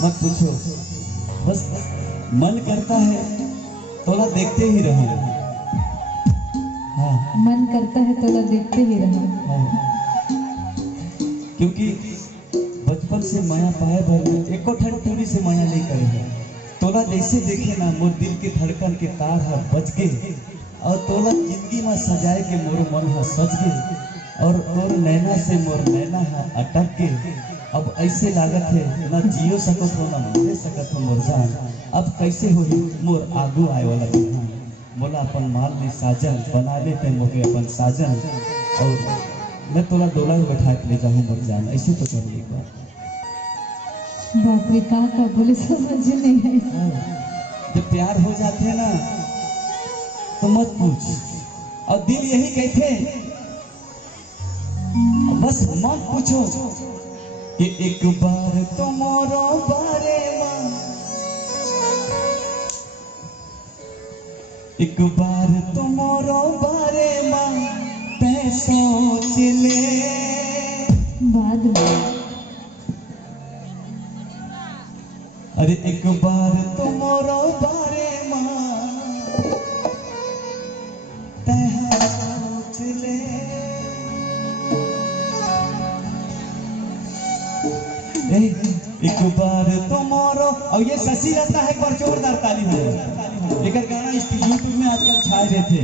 मत पूछो, बस मन करता है तोला देखते ही रहूं। हाँ। मन करता है तोला देखते ही रहूं। हाँ। क्योंकि बचपन से माया पाए भर में एको ठन पूरी से माया नहीं करे है। तोला जैसे देखे ना मोर दिल के धड़कन के तार हा बज गे और तोला जिंदगी में सजाए के मोर मन हा सज गे और तोर नैना से मोर नैना हा अटक के अब ऐसे लागत है ना जियो सकत हो ना मरे सकत हो मोर जान। अब कैसे हो मोर आगू आए वाला बिहान मोला अपन माल में साजन बना लेते मोके अपन साजन और मैं तोला डोला में बैठा के ले जाऊँ मोर जान। ऐसे तो कर एक बार। बाप रे का बोले समझ नहीं है। जब प्यार हो जाते हैं ना तो मत पूछ और दिल यही कहते बस मत पूछो कि एक बार तुम्हारो बारे में एक बार तुम्हारो बारे में ते सोच ले बाद में। अरे एक बार तुम्हारो बारे में ते सोच ले। एक बार तुम्हारो और ये शशि रहता है पर जोरदार ताली है। एक गाना इस यूट्यूब में आजकल छाए रहे थे।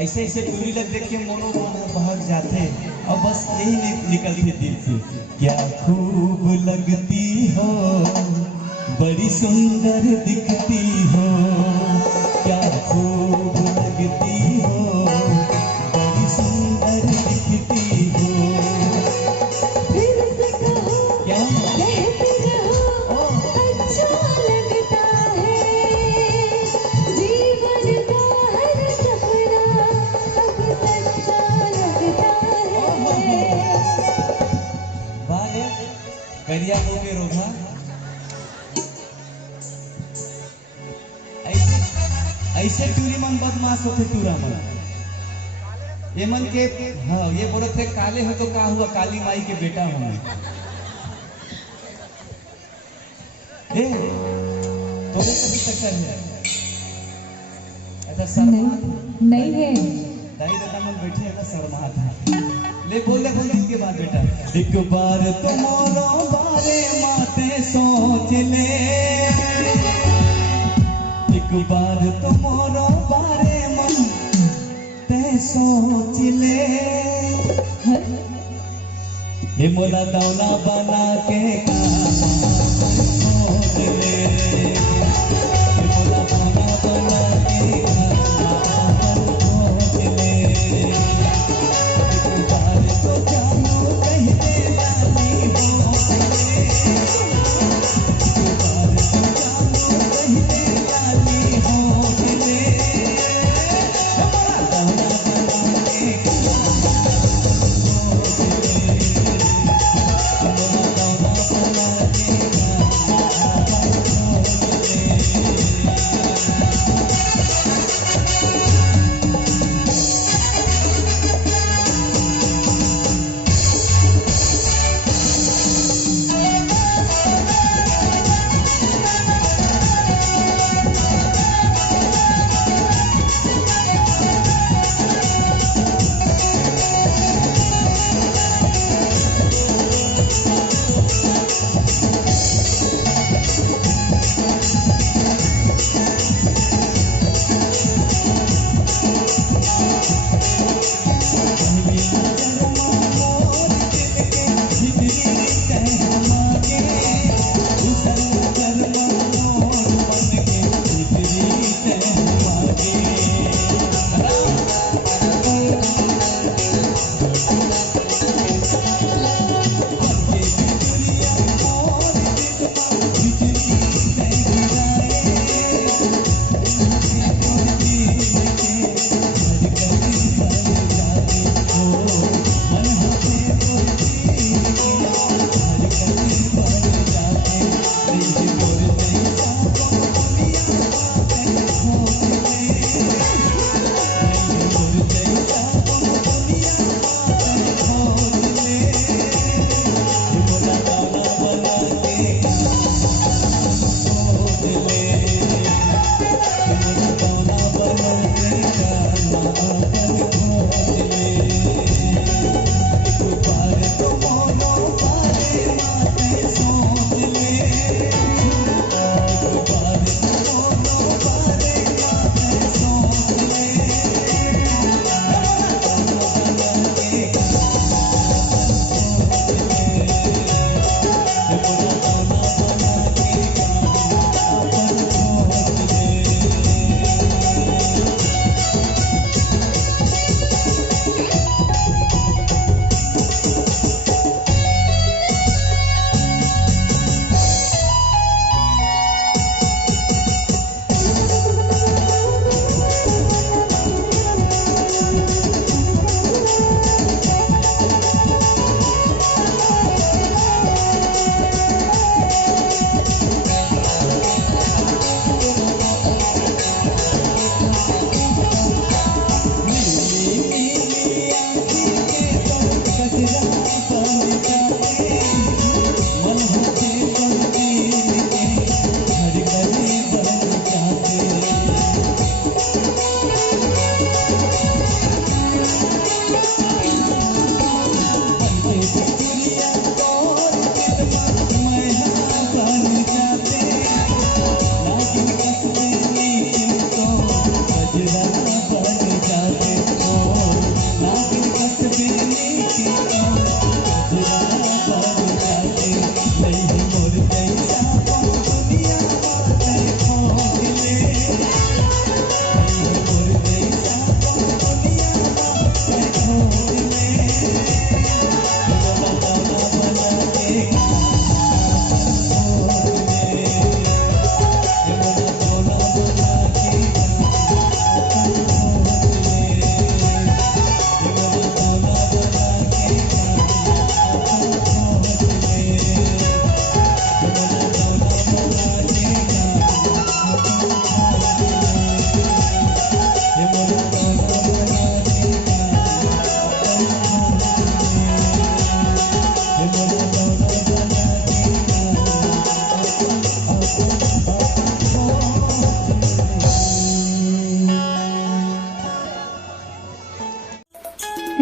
ऐसे ऐसे दूरी लग देख के मोनो बहक जाते और बस यही निकलती दिल से क्या खूब लगती हो बड़ी सुंदर दिखती हो क्या खूब लगती हो बड़ी सुंदर दिखती हो। फिर से कहो क्या कहते रहो अच्छा लगता है जीवन का हर सपना अब सच्चा लगता है। बाले करिया हो के रोधा ऐसे टूरी मन बदमाश होते टूरा मन ये मन के। हाँ ये बोले थे काले हो तो का हुआ काली माई के बेटा हूँ मैं। तोरे कभी टक्कर है ऐसा शर्मा नहीं है। दाई दादा मन बैठे है ना शर्मा था ले बोल इसके बाद बेटा एक बार तुम्हारो बारे माते सोच ले एक बार तुम्हारो बारे मन ते सोच ले। ये मोला दौला बना के सोच ले ये मोला दौला बना के सोच ले। एक बार तो जानो कहते जानी हो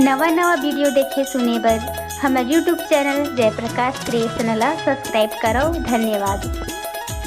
नवा नवा वीडियो देखे सुने बर हमारे यूट्यूब चैनल जयप्रकाश क्रिएशन ला सब्सक्राइब करो। धन्यवाद।